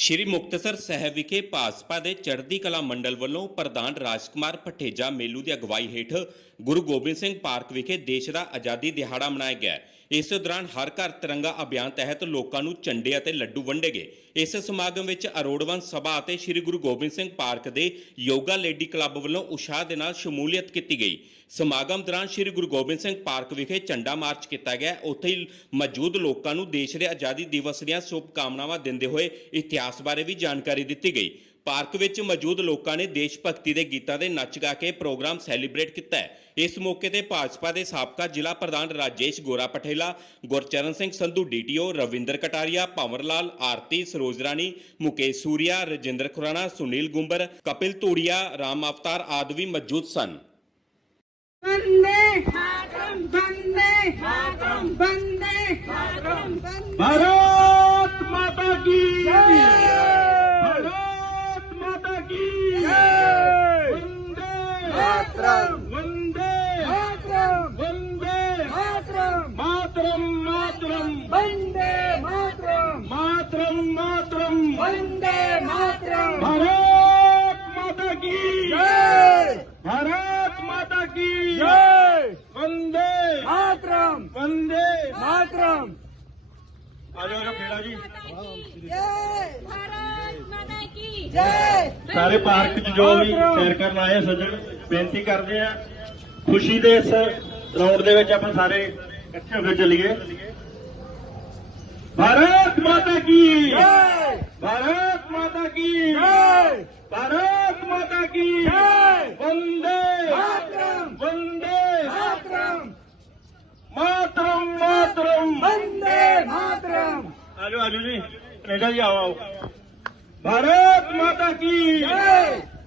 ਸ਼੍ਰੀ ਮੁਕਤਸਰ ਸਾਹਿਬ ਵਿਖੇ ਭਾਜਪਾ ਦੇ ਚੜ੍ਹਦੀ ਕਲਾ ਮੰਡਲ ਵੱਲੋਂ ਪ੍ਰਧਾਨ ਰਾਜਕੁਮਾਰ ਭੱਠੇਜਾ ਮੇਲੂ ਦੀ ਅਗਵਾਈ ਹੇਠ ਗੁਰੂ ਗੋਬਿੰਦ ਸਿੰਘ ਪਾਰਕ ਵਿਖੇ ਦੇਸ਼ ਦਾ ਆਜ਼ਾਦੀ ਦਿਹਾੜਾ ਮਨਾਇਆ ਗਿਆ ਇਸ ਦੌਰਾਨ ਹਰ ਘਰ ਤਿਰੰਗਾ ਅਭਿਆਨ ਤਹਿਤ ਲੋਕਾਂ ਨੂੰ ਝੰਡੇ ਅਤੇ ਲੱਡੂ ਵੰਡੇ ਗਏ। ਇਸ ਸਮਾਗਮ ਵਿੱਚ ਅਰੋੜਵੰਦ ਸਭਾ ਅਤੇ ਸ੍ਰੀ ਗੁਰੂ ਗੋਬਿੰਦ ਸਿੰਘ ਪਾਰਕ ਦੇ ਯੋਗਾ ਲੇਡੀ ਕਲੱਬ ਵੱਲੋਂ ਉਸ਼ਾਹ ਦੇ ਨਾਲ ਸ਼ਮੂਲੀਅਤ ਕੀਤੀ ਗਈ। ਸਮਾਗਮ ਦੌਰਾਨ ਸ੍ਰੀ ਗੁਰੂ ਗੋਬਿੰਦ ਸਿੰਘ ਪਾਰਕ ਵਿਖੇ ਝੰਡਾ ਮਾਰਚ ਕੀਤਾ ਗਿਆ। ਉੱਥੇ ਹੀ ਮੌਜੂਦ ਲੋਕਾਂ ਨੂੰ ਦੇਸ਼ ਦੇ ਆਜ਼ਾਦੀ ਦਿਵਸ ਦੀਆਂ ਸ਼ੁਭਕਾਮਨਾਵਾਂ ਦਿੰਦੇ ਹੋਏ ਇਤਿਹਾਸ ਬਾਰੇ ਵੀ ਜਾਣਕਾਰੀ ਦਿੱਤੀ ਗਈ। ਪਾਰਕ ਵਿੱਚ ਮੌਜੂਦ ਲੋਕਾਂ ਨੇ ਦੇਸ਼ ਭਗਤੀ ਦੇ ਗੀਤਾਂ ਦੇ ਨੱਚ ਗਾ ਕੇ ਪ੍ਰੋਗਰਾਮ ਸੈਲੀਬ੍ਰੇਟ ਕੀਤਾ ਇਸ ਮੌਕੇ ਤੇ ਭਾਜਪਾ ਦੇ ਸਾਬਕਾ ਜ਼ਿਲ੍ਹਾ ਪ੍ਰਧਾਨ ਰਾਜੇਸ਼ ਗੋਰਾ ਪਟੇਲਾ, ਗੁਰਚਰਨ ਸਿੰਘ ਸੰਧੂ ਡੀਟੀਓ, ਰਵਿੰਦਰ ਕਟਾਰੀਆ, ਪਵਨ ਲਾਲ, ਆਰਤੀ ਸਰੋਜ ਰਾਣੀ ਮੁਕੇਸ਼ ਸੂਰੀਆ, ਰਜਿੰਦਰ ਖੁਰਾਣਾ, ਸੁਨੀਲ ਗੁੰਬਰ, ਕਪਿਲ ਤੂੜੀਆ ਰਾਮ ਅਵਤਾਰ ਆਦਿ ਵੀ ਮੌਜੂਦ ਸਨ। ਬੰਦੇ ਬੰਦੇ ਬੰਦੇ ਭਾਰਤ। मातरम वंदे मातरम वंदे मातरम मातरम मातरम वंदे मातरम मातरम मातरम वंदे मातरम भारत माता की जय भारत माता की जय वंदे मातरम वंदे मातरम आ जाओ ना खेड़ा जी जय भारत माता की जय ਸਾਰੇ ਪਾਰਕ 'ਚ ਜੋ ਵੀ ਸੈਰ ਕਰਨ ਆਏ ਆ ਸੱਜਣ ਬੇਨਤੀ ਕਰਦੇ ਆ ਖੁਸ਼ੀ ਦੇ ਇਸ ਰੌਂਡ ਦੇ ਵਿੱਚ ਆਪਾਂ ਸਾਰੇ ਇਕੱਠੇ ਹੋ ਕੇ ਚੱਲੀਏ ਭਾਰਤ ਮਾਤਾ ਕੀ जय ਭਾਰਤ ਮਾਤਾ ਕੀ जय ਭਾਰਤ ਮਾਤਾ ਕੀ जय ਵੰਦੇ मातरम ਵੰਦੇ मातरम ਮਾਤਰਮ ਮਾਤਰਮ वंदे मातरम ਆਜੋ ਆਜੋ ਜੀ ਕੈਨੇਡਾ ਜੀ ਆਓ ਆਓ ਭਾਰਤ ਮਾਤਾ ਕੀ जय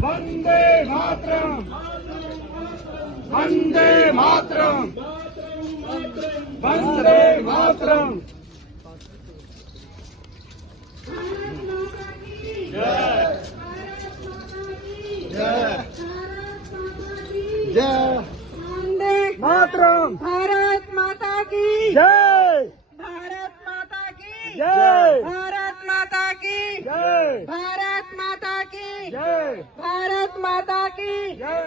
वंदे मातरम। वंदे मातरम। वंदे मातरम। जय। वंदे मातरम। भारत माता की। जय। भारत माता की। जय। भारत माता की। जय। भारत माता की जय भारत माता की जय।